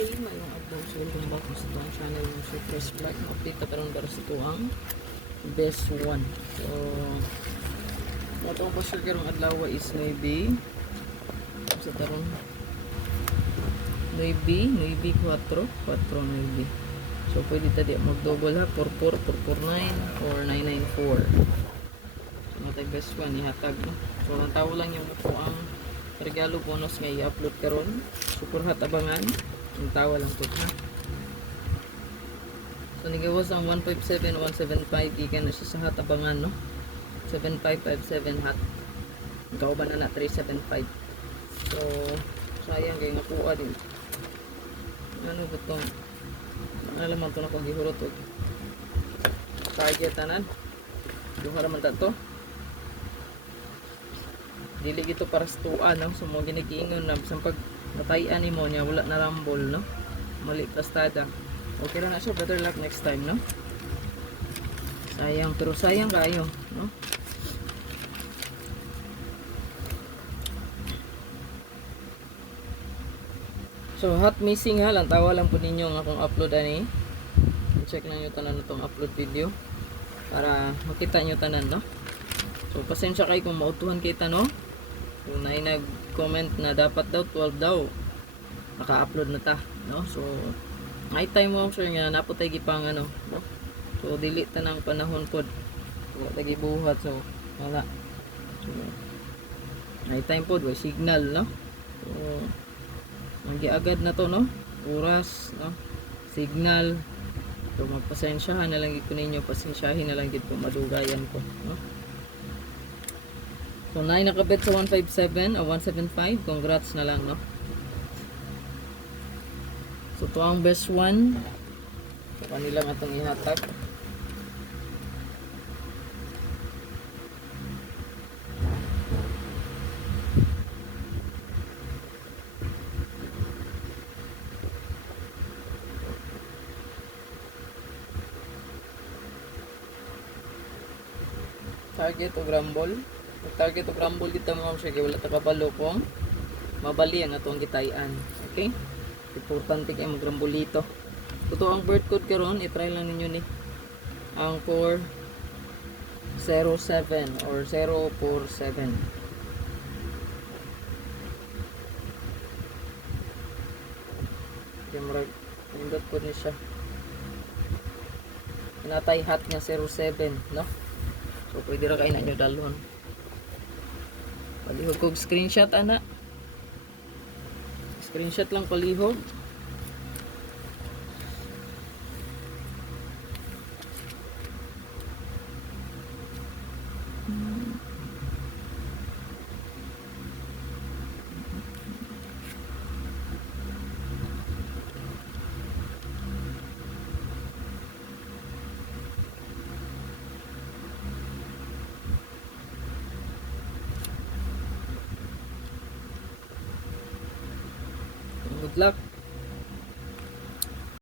Okay, mayroong upload sa welcome back sa itong channel yung Super Vlog. Update na karoon dara sa ito ang best one. So, itong pasyon karong adlaw is Nuevi. Sa tarong Nuevi 4 Nuevi. So, pwede tadi mag-double ha, 44, 449 or 994. So, matay best one, ihatag no. So, ang tao lang yung ito ang regalo bonus nga i-upload karon. Super hat abangan. Ang tawa lang po ha. So nigawas ang 157 175 gikan na siya sa hat abangan no. 7557 hat. Kauban na na 375. So sayang kay nakuha din. Ano ba tong? Ano naman to na kung gihurot og target tanan. Duha naman ta to. Dili gito para sa tuan no. So mo ginigiingon na sa pag natayan mo niya wala na rumble no. Mali plastada. Okay lang na siya, better luck next time no. Sayang pero sayang kayo no. So hot missing ha lang tawa lang po ninyo nga akong upload ani. Check lang niyo tanan itong upload video para makita niyo tanan no. So pasensya kay kung mautuhan kita no. Kung na nag-comment na dapat daw 12 daw naka-upload na ta no. So may time mo sure nga naputay gipang ano no. So dili ta nang panahon pod wala ta gibuhat so wala. So may time pod way signal no. So magiagad na to no oras no signal. So magpasensyahan na lang gid ko ninyo, pasensyahin na lang gid ko madugayan ko no. So, 9 nakabit sa 157 o 175. Congrats na lang, no? So, ito ang best one. So, kanilang atong ihatag. Target o grumble. Target o crumble dito mo siya kaya wala takabalo kung mabali ang atong gitayan. Okay? Importante kayo mag-rumble dito. Ito ang bird code karon, i-try lang ninyo ni ang 407 or 047. Yung bird code ni siya. Pinatay hat niya 07, no? So pwede ra kayo na nyo dalhon. Palihog kog screenshot ana. Screenshot lang palihog. Good luck.